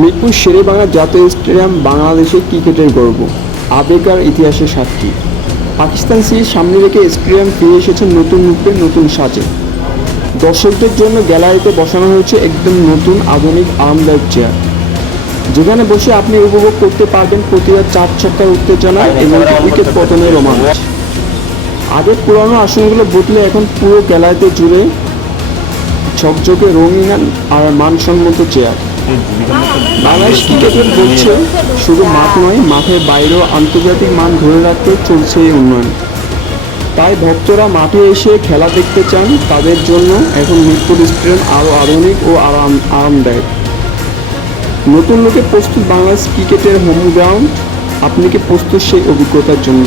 মিরপুর শেরেবাংলা জাতীয় স্টেডিয়াম বাংলাদেশের ক্রিকেটের গর্ব, আবেগ আর ইতিহাসের সাক্ষী। পাকিস্তান সিরিজ সামনে রেখে স্টেডিয়াম ফিরে এসেছে নতুন রূপে, নতুন সাজে। দর্শকদের জন্য গ্যালারিতে বসানো হয়েছে একদম নতুন আধুনিক আরামদায়ক চেয়ার, যেখানে বসে আপনি উপভোগ করতে পারবেন প্রতিবার 4 ছক্কার উত্তেজনা এবং উইকেট পতনের রোমাঞ্চ। আগের পুরানো আসনগুলো বদলে এখন পুরো গ্যালারিতে জুড়ে ঝকঝকে রঙিন আর মানসম্মত চেয়ার। বাংলাদেশ ক্রিকেটের বলছে শুধু মাঠ নয়, মাঠের বাইরেও আন্তর্জাতিক মান ধরে রাখতে চলছে এই উন্নয়ন। তাই ভক্তরা মাঠে এসে খেলা দেখতে চান, তাদের জন্য এখন মিরপুর স্টেডিয়াম আরও আধুনিক ও আরামদায়ক। নতুন লোকে প্রস্তুত বাংলাদেশ ক্রিকেটের হোম গ্রাউন্ড। আপনি কি প্রস্তুত সেই অভিজ্ঞতার জন্য?